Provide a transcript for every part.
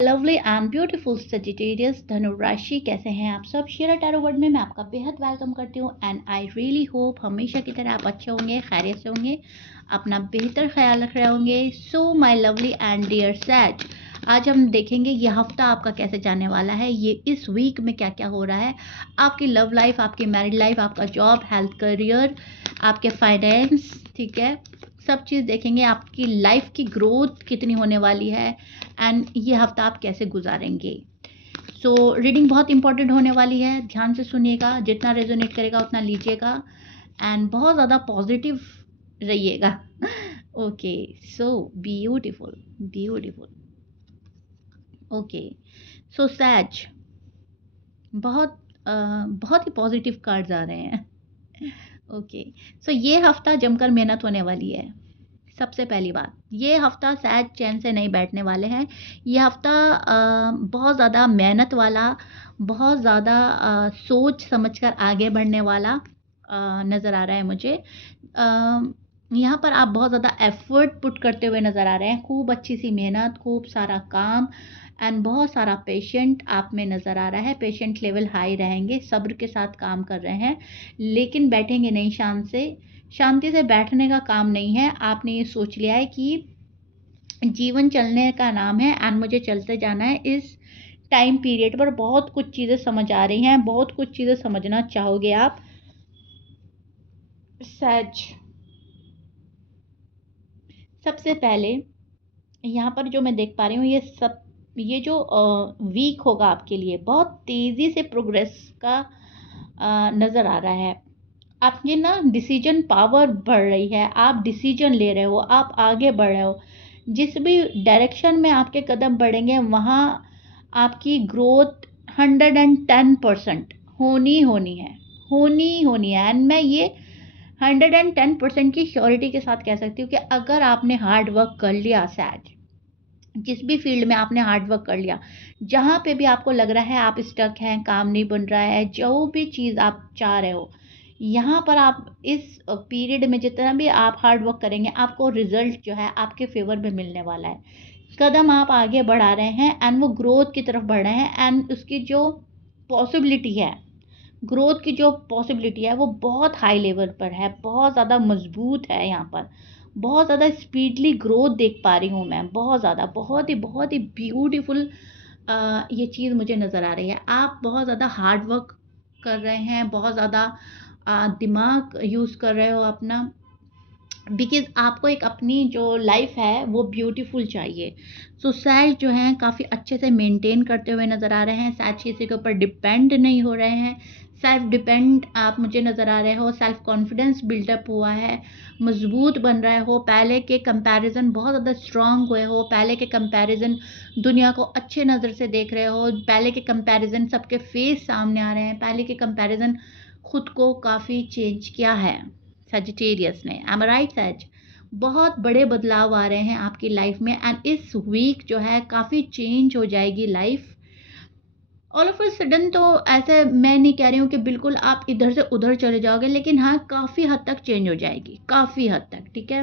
Lovely and beautiful Sagittarius धनु राशि, कैसे हैं आप सब? शेरा टैरो वर्ड में मैं आपका बेहद वेलकम करती हूँ एंड आई रियली होप हमेशा की तरह आप अच्छे होंगे, खैरियत से होंगे, अपना बेहतर ख्याल रख रहे होंगे। So my lovely and dear sages, आज हम देखेंगे ये हफ्ता आपका कैसे जाने वाला है, ये इस वीक में क्या क्या हो रहा है, आपकी लव लाइफ, आपकी मैरिड लाइफ, आपका जॉब, हेल्थ, करियर, आपके फाइनेंस, ठीक है, सब चीज़ देखेंगे। आपकी लाइफ की ग्रोथ कितनी होने वाली है एंड ये हफ्ता आप कैसे गुजारेंगे। सो रीडिंग बहुत इंपॉर्टेंट होने वाली है, ध्यान से सुनिएगा, जितना रेजोनेट करेगा उतना लीजिएगा एंड बहुत ज़्यादा पॉजिटिव रहिएगा। Okay, so beautiful beautiful. Okay, so sages, बहुत बहुत ही पॉजिटिव कार्ड्स आ रहे हैं। ओके, सो ये हफ्ता जमकर मेहनत होने वाली है। सबसे पहली बात, ये हफ्ता शायद चैन से नहीं बैठने वाले हैं। ये हफ्ता बहुत ज़्यादा मेहनत वाला, बहुत ज़्यादा सोच समझकर आगे बढ़ने वाला नज़र आ रहा है मुझे। यहाँ पर आप बहुत ज़्यादा एफर्ट पुट करते हुए नज़र आ रहे हैं, खूब अच्छी सी मेहनत, खूब सारा काम एंड बहुत सारा पेशेंट आप में नज़र आ रहा है। पेशेंट लेवल हाई रहेंगे, सब्र के साथ काम कर रहे हैं, लेकिन बैठेंगे नहीं शांति से बैठने का काम नहीं है। आपने ये सोच लिया है कि जीवन चलने का नाम है एंड मुझे चलते जाना है। इस टाइम पीरियड पर बहुत कुछ चीज़ें समझ आ रही हैं, बहुत कुछ चीज़ें समझना चाहोगे आप सच। सबसे पहले यहाँ पर जो मैं देख पा रही हूँ, ये जो वीक होगा आपके लिए, बहुत तेज़ी से प्रोग्रेस का नज़र आ रहा है। आपकी ना डिसीजन पावर बढ़ रही है, आप डिसीजन ले रहे हो, आप आगे बढ़ रहे हो। जिस भी डायरेक्शन में आपके कदम बढ़ेंगे वहाँ आपकी ग्रोथ 110% होनी है एंड मैं ये 110% की श्योरिटी के साथ कह सकती हूँ कि अगर आपने हार्ड वर्क कर लिया सैज, जिस भी फील्ड में आपने हार्ड वर्क कर लिया, जहाँ पे भी आपको लग रहा है आप स्टक हैं, काम नहीं बन रहा है, जो भी चीज़ आप चाह रहे हो, यहाँ पर आप इस पीरियड में जितना भी आप हार्ड वर्क करेंगे, आपको रिजल्ट जो है आपके फेवर में मिलने वाला है। कदम आप आगे बढ़ा रहे हैं एंड वो ग्रोथ की तरफ बढ़ रहे हैं एंड उसकी जो पॉसिबिलिटी है, ग्रोथ की जो पॉसिबिलिटी है वो बहुत हाई लेवल पर है, बहुत ज़्यादा मजबूत है। यहाँ पर बहुत ज़्यादा स्पीडली ग्रोथ देख पा रही हूँ मैं, बहुत ज़्यादा, बहुत ही ब्यूटीफुल ये चीज़ मुझे नज़र आ रही है। आप बहुत ज़्यादा हार्ड वर्क कर रहे हैं, बहुत ज़्यादा दिमाग यूज़ कर रहे हो अपना, बिकॉज़ आपको एक अपनी जो लाइफ है वो ब्यूटीफुल चाहिए। सो सैज जो हैं काफ़ी अच्छे से मेंटेन करते हुए नज़र आ रहे हैं, सैज किसी के ऊपर डिपेंड नहीं हो रहे हैं, सेल्फ डिपेंड आप मुझे नज़र आ रहे हो, सेल्फ कॉन्फिडेंस बिल्डअप हुआ है, मजबूत बन रहे हो, पहले के कंपैरिजन बहुत ज़्यादा स्ट्रांग हुए हो, पहले के कंपैरिजन दुनिया को अच्छे नज़र से देख रहे हो, पहले के कंपैरिजन सबके फेस सामने आ रहे हैं, पहले के कंपैरिजन खुद को काफ़ी चेंज किया है सजिटेरियस ने। एम आई राइट सैज? बहुत बड़े बदलाव आ रहे हैं आपकी लाइफ में एंड इस वीक जो है काफ़ी चेंज हो जाएगी life all of a sudden. तो ऐसे मैं नहीं कह रही हूँ कि बिल्कुल आप इधर से उधर चले जाओगे, लेकिन हाँ काफ़ी हद तक चेंज हो जाएगी, काफ़ी हद तक, ठीक है,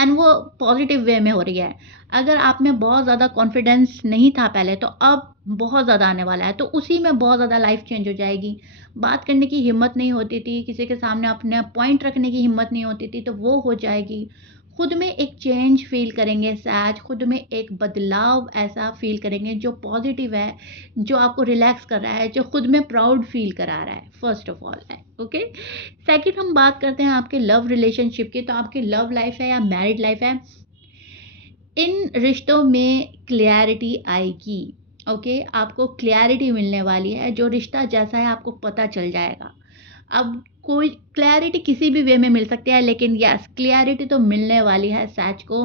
एंड वो पॉजिटिव वे में हो रही है। अगर आप में बहुत ज़्यादा कॉन्फिडेंस नहीं था पहले, तो अब बहुत ज़्यादा आने वाला है, तो उसी में बहुत ज़्यादा लाइफ चेंज हो जाएगी। बात करने की हिम्मत नहीं होती थी, किसी के सामने अपने पॉइंट रखने की हिम्मत नहीं होती थी, तो वो हो जाएगी। खुद में एक चेंज फील करेंगे सैज, खुद में एक बदलाव ऐसा फील करेंगे जो पॉजिटिव है, जो आपको रिलैक्स कर रहा है, जो खुद में प्राउड फील करा रहा है, फर्स्ट ऑफ ऑल है। ओके, सेकंड हम बात करते हैं आपके लव रिलेशनशिप की। तो आपकी लव लाइफ है या मैरिड लाइफ है, इन रिश्तों में क्लैरिटी आएगी। ओके, आपको क्लैरिटी मिलने वाली है, जो रिश्ता जैसा है आपको पता चल जाएगा। अब कोई क्लैरिटी किसी भी वे में मिल सकती है, लेकिन यस क्लैरिटी तो मिलने वाली है सैच को।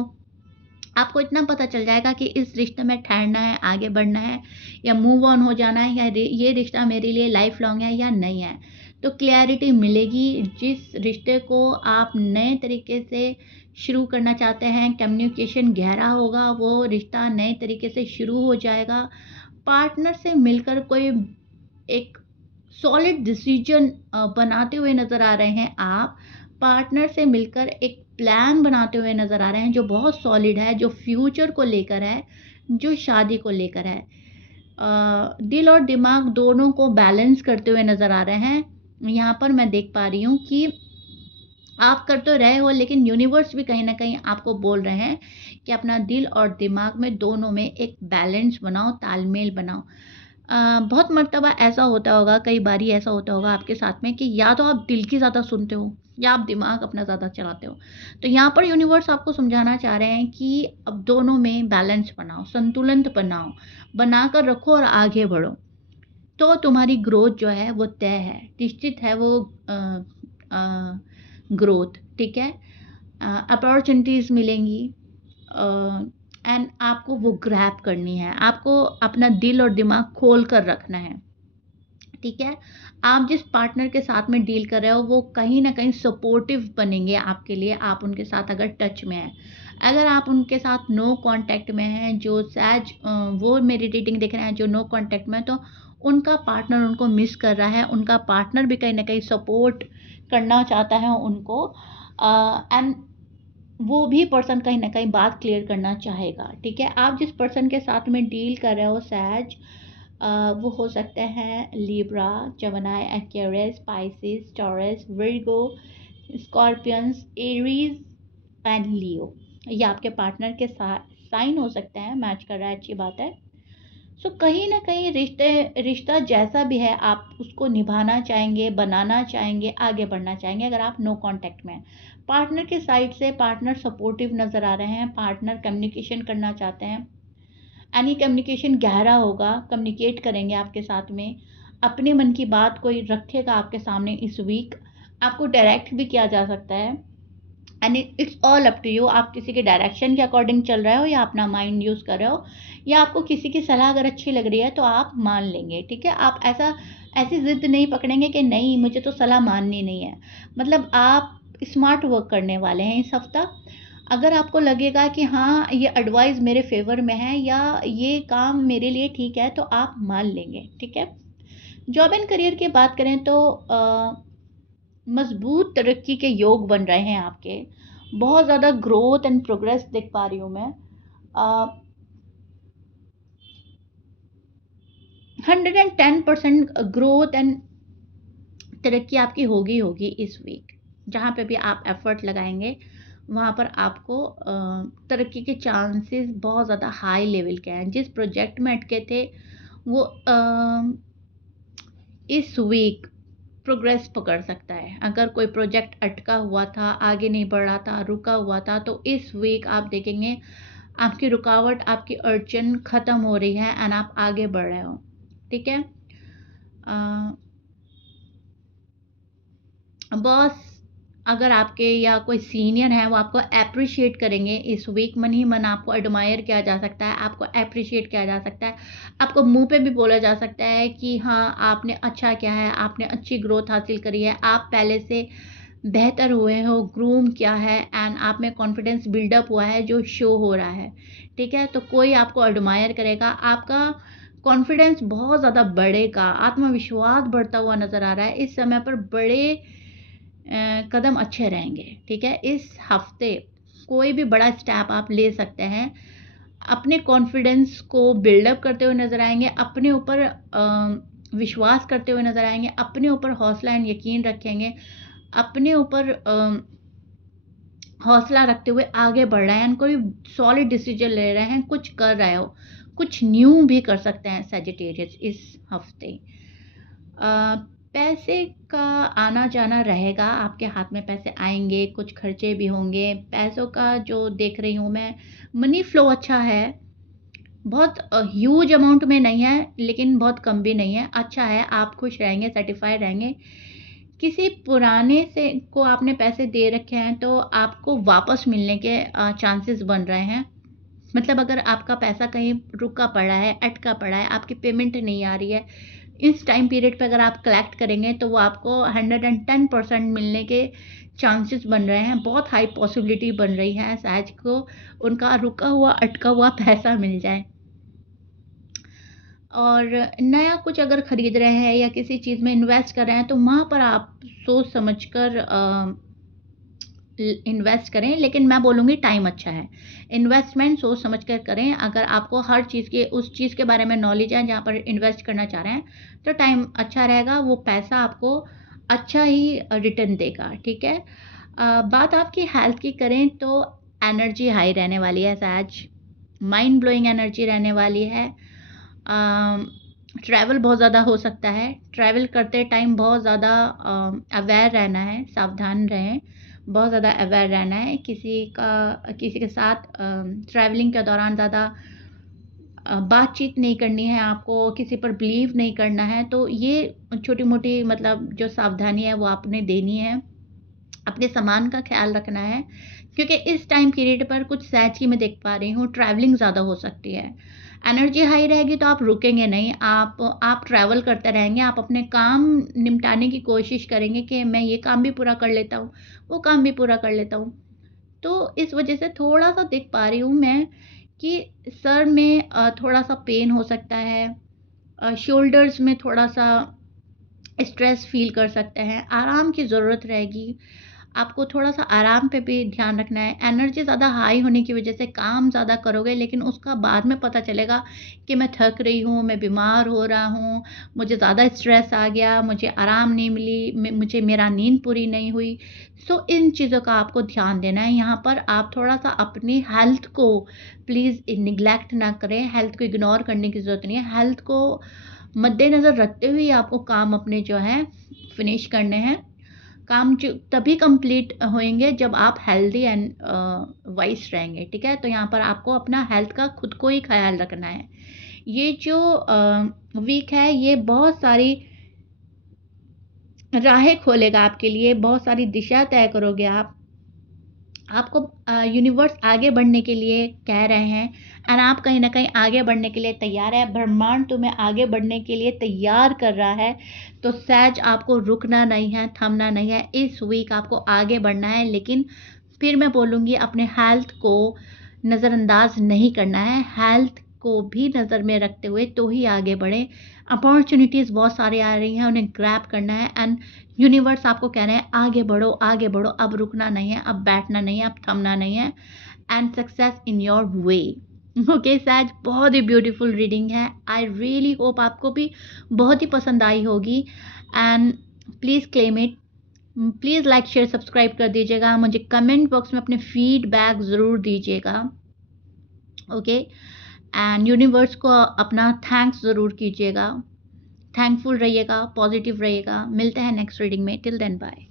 आपको इतना पता चल जाएगा कि इस रिश्ते में ठहरना है, आगे बढ़ना है, या मूव ऑन हो जाना है, या ये रिश्ता मेरे लिए लाइफ लॉन्ग है या नहीं है। तो क्लैरिटी मिलेगी। जिस रिश्ते को आप नए तरीके से शुरू करना चाहते हैं, कम्युनिकेशन गहरा होगा, वो रिश्ता नए तरीके से शुरू हो जाएगा। पार्टनर से मिलकर कोई एक सॉलिड डिसीजन बनाते हुए नज़र आ रहे हैं आप। पार्टनर से मिलकर एक प्लान बनाते हुए नज़र आ रहे हैं जो बहुत सॉलिड है, जो फ्यूचर को लेकर है, जो शादी को लेकर है। दिल और दिमाग दोनों को बैलेंस करते हुए नज़र आ रहे हैं। यहाँ पर मैं देख पा रही हूँ कि आप कर तो रहे हो, लेकिन यूनिवर्स भी कहीं न कहीं आपको बोल रहे हैं कि अपना दिल और दिमाग में दोनों में एक बैलेंस बनाओ, तालमेल बनाओ। बहुत मर्तबा ऐसा होता होगा, कई बारी ऐसा होता होगा आपके साथ में कि या तो आप दिल की ज़्यादा सुनते हो या आप दिमाग अपना ज़्यादा चलाते हो। तो यहाँ पर यूनिवर्स आपको समझाना चाह रहे हैं कि अब दोनों में बैलेंस बनाओ, संतुलन बनाओ, बनाकर रखो और आगे बढ़ो। तो तुम्हारी ग्रोथ जो है वो तय है, निश्चित है वो ग्रोथ, ठीक है? अपॉर्चुनिटीज़ मिलेंगी एंड आपको वो ग्रैब करनी है। आपको अपना दिल और दिमाग खोल कर रखना है, ठीक है? आप जिस पार्टनर के साथ में डील कर रहे हो वो कहीं न कहीं सपोर्टिव बनेंगे आपके लिए, आप उनके साथ अगर टच में हैं। अगर आप उनके साथ नो कॉन्टैक्ट में हैं, जो सहज वो मेरी रीडिंग देख रहे हैं जो नो कॉन्टैक्ट में है, तो उनका पार्टनर उनको मिस कर रहा है, उनका पार्टनर भी कहीं न कहीं सपोर्ट करना चाहता है उनको एंड वो भी पर्सन कहीं न कहीं बात क्लियर करना चाहेगा, ठीक है? आप जिस पर्सन के साथ में डील कर रहे हो सहज वो हो सकते हैं Libra, Gemini, Aquarius, Pisces, Taurus, Virgo, Scorpions, Aries and Leo. ये आपके पार्टनर के साथ साइन हो सकते हैं, मैच कर रहा है, अच्छी बात है। सो कहीं न कहीं रिश्ता जैसा भी है आप उसको निभाना चाहेंगे, बनाना चाहेंगे, आगे बढ़ना चाहेंगे अगर आप नो कॉन्टैक्ट में हैं। पार्टनर के साइड से पार्टनर सपोर्टिव नज़र आ रहे हैं, पार्टनर कम्युनिकेशन करना चाहते हैं एंड ये कम्युनिकेशन गहरा होगा, कम्युनिकेट करेंगे आपके साथ में, अपने मन की बात कोई रखेगा आपके सामने इस वीक, आपको डायरेक्ट भी किया जा सकता है and it's all up to you. आप किसी के डायरेक्शन के अकॉर्डिंग चल रहे हो या अपना माइंड यूज़ कर रहे हो या आपको किसी की सलाह अगर अच्छी लग रही है तो आप मान लेंगे, ठीक है? आप ऐसी ज़िद नहीं पकड़ेंगे कि नहीं मुझे तो सलाह माननी नहीं है। मतलब आप स्मार्ट वर्क करने वाले हैं इस हफ्ता। अगर आपको लगेगा कि हाँ, ये एडवाइस मेरे फ़ेवर में है या ये काम मेरे लिए ठीक है, तो आप मान लेंगे, ठीक है? जॉब एंड करियर की बात करें तो मज़बूत तरक्की के योग बन रहे हैं आपके। बहुत ज़्यादा ग्रोथ एंड प्रोग्रेस देख पा रही हूँ मैं। 110% ग्रोथ एंड तरक्की आपकी होगी इस वीक। जहाँ पे भी आप एफ़र्ट लगाएँगे, वहाँ पर आपको तरक्की के चांसेस बहुत ज़्यादा हाई लेवल के हैं। जिस प्रोजेक्ट में अटके थे, वो इस वीक प्रोग्रेस पकड़ सकता है। अगर कोई प्रोजेक्ट अटका हुआ था, आगे नहीं बढ़ रहा था, रुका हुआ था, तो इस वीक आप देखेंगे आपकी रुकावट, आपकी अड़चन ख़त्म हो रही है एंड आप आगे बढ़ रहे हो, ठीक है? बॉस अगर आपके या कोई सीनियर है वो आपको एप्रिशिएट करेंगे इस वीक, मन ही मन आपको एडमायर किया जा सकता है, आपको एप्रिशिएट किया जा सकता है, आपको मुंह पे भी बोला जा सकता है कि हाँ आपने अच्छा किया है, आपने अच्छी ग्रोथ हासिल करी है, आप पहले से बेहतर हुए हो, ग्रूम किया है एंड आप में कॉन्फिडेंस बिल्डअप हुआ है जो शो हो रहा है, ठीक है? तो कोई आपको एडमायर करेगा, आपका कॉन्फिडेंस बहुत ज़्यादा बढ़ेगा, आत्मविश्वास बढ़ता हुआ नज़र आ रहा है। इस समय पर बड़े कदम अच्छे रहेंगे, ठीक है? इस हफ्ते कोई भी बड़ा स्टेप आप ले सकते हैं, अपने कॉन्फिडेंस को बिल्डअप करते हुए नज़र आएँगे, अपने ऊपर विश्वास करते हुए नज़र आएँगे, अपने ऊपर हौसला एंड यकीन रखेंगे, अपने ऊपर हौसला रखते हुए आगे बढ़ रहे हैं, कोई सॉलिड डिसीजन ले रहे हैं, कुछ कर रहे हो, कुछ न्यू भी कर सकते हैं सजिटेरियस इस हफ्ते। पैसे का आना-जाना रहेगा, आपके हाथ में पैसे आएँगे, कुछ खर्चे भी होंगे। पैसों का जो देख रही हूँ मैं, मनी फ्लो अच्छा है। बहुत ह्यूज अमाउंट में नहीं है, लेकिन बहुत कम भी नहीं है। अच्छा है, आप खुश रहेंगे, सैटिस्फाई रहेंगे। किसी पुराने से को आपने पैसे दे रखे हैं, तो आपको वापस मिलने के चांसेस बन रहे हैं। मतलब अगर आपका पैसा कहीं रुका पड़ा है, अटका पड़ा है, आपकी पेमेंट नहीं आ रही है, इस टाइम पीरियड पे अगर आप कलेक्ट करेंगे तो वो आपको 110% मिलने के चांसेस बन रहे हैं। बहुत हाई पॉसिबिलिटी बन रही है शायद को उनका रुका हुआ, अटका हुआ पैसा मिल जाए। और नया कुछ अगर खरीद रहे हैं या किसी चीज़ में इन्वेस्ट कर रहे हैं तो वहाँ पर आप सोच समझ कर इन्वेस्ट करें, लेकिन मैं बोलूँगी टाइम अच्छा है। इन्वेस्टमेंट सोच समझ कर करें। अगर आपको हर चीज़ के उस चीज़ के बारे में नॉलेज है जहाँ पर इन्वेस्ट करना चाह रहे हैं, तो टाइम अच्छा रहेगा, वो पैसा आपको अच्छा ही रिटर्न देगा, ठीक है? बात आपकी हेल्थ की करें तो एनर्जी हाई रहने वाली है आज, माइंड ब्लोइंग एनर्जी रहने वाली है। ट्रैवल बहुत ज़्यादा हो सकता है, ट्रैवल करते टाइम बहुत ज़्यादा अवेयर रहना है, सावधान रहें, बहुत ज़्यादा अवेयर रहना है। किसी के साथ ट्रैवलिंग के दौरान ज़्यादा बातचीत नहीं करनी है आपको, किसी पर बिलीव नहीं करना है। तो ये छोटी-मोटी मतलब जो सावधानी है वो आपने देनी है। अपने सामान का ख़्याल रखना है, क्योंकि इस टाइम पीरियड पर कुछ सहज की मैं देख पा रही हूँ, ट्रैवलिंग ज़्यादा हो सकती है। एनर्जी हाई रहेगी तो आप रुकेंगे नहीं, आप ट्रैवल करते रहेंगे, आप अपने काम निपटाने की कोशिश करेंगे कि मैं ये काम भी पूरा कर लेता हूँ, वो काम भी पूरा कर लेता हूँ। तो इस वजह से थोड़ा-सा देख पा रही हूँ मैं कि सर में थोड़ा-सा पेन हो सकता है, शोल्डर्स में थोड़ा-सा स्ट्रेस फ़ील कर सकते हैं, आराम की ज़रूरत रहेगी। आपको थोड़ा-सा आराम पे भी ध्यान रखना है। एनर्जी ज़्यादा हाई होने की वज़ह से काम ज़्यादा करोगे, लेकिन उसका बाद में पता चलेगा कि मैं थक रही हूँ, मैं बीमार हो रहा हूँ, मुझे ज़्यादा स्ट्रेस आ गया, मुझे आराम नहीं मिली, मुझे मेरा नींद पूरी नहीं हुई। सो इन चीज़ों का आपको ध्यान देना है। यहाँ पर आप थोड़ा-सा अपनी हेल्थ को प्लीज़ निग्लेक्ट ना करें, हेल्थ को इग्नोर करने की ज़रूरत नहीं है। हेल्थ को मद्देनज़र रखते हुए आपको काम अपने जो हैं फिनिश करने हैं। काम जो तभी कंप्लीट होएँगे जब आप हेल्दी एंड वाइज़ रहेंगे, ठीक है? तो यहाँ पर आपको अपना हेल्थ का खुद को ही ख़्याल रखना है। ये जो वीक है ये बहुत सारी राहें खोलेगा आपके लिए, बहुत सारी दिशा तय करोगे आप। आपको यूनिवर्स आगे बढ़ने के लिए कह रहे हैं एंड आप कहीं न कहीं आगे बढ़ने के लिए तैयार है। ब्रह्मांड तुम्हें आगे बढ़ने के लिए तैयार कर रहा है। तो सहज आपको रुकना नहीं है, थमना नहीं है। इस वीक आपको आगे बढ़ना है, लेकिन फिर मैं बोलूँगी अपने हेल्थ को नज़रअंदाज नहीं करना है। हेल्थ को भी नज़र में रखते हुए तो ही आगे बढ़ें। अपॉर्च्युनिटीज़ बहुत सारी आ रही हैं, उन्हें ग्रैब करना है एंड यूनिवर्स आपको कह रहे हैं आगे बढ़ो, अब रुकना नहीं है, अब बैठना नहीं है, अब थमना नहीं है and success in your way. Okay सहज, बहुत ही ब्यूटीफुल रीडिंग है। आई रियली होप आपको भी बहुत ही पसंद आई होगी and please claim it. Please like share subscribe कर दीजिएगा। मुझे कमेंट बॉक्स में अपने फीडबैक ज़रूर दीजिएगा, ओके? एंड यूनिवर्स को अपना थैंक्स ज़रूर कीजिएगा। थैंकफुल रहिएगा, पॉजिटिव रहिएगा। मिलते हैं नेक्स्ट रीडिंग में। Till then bye.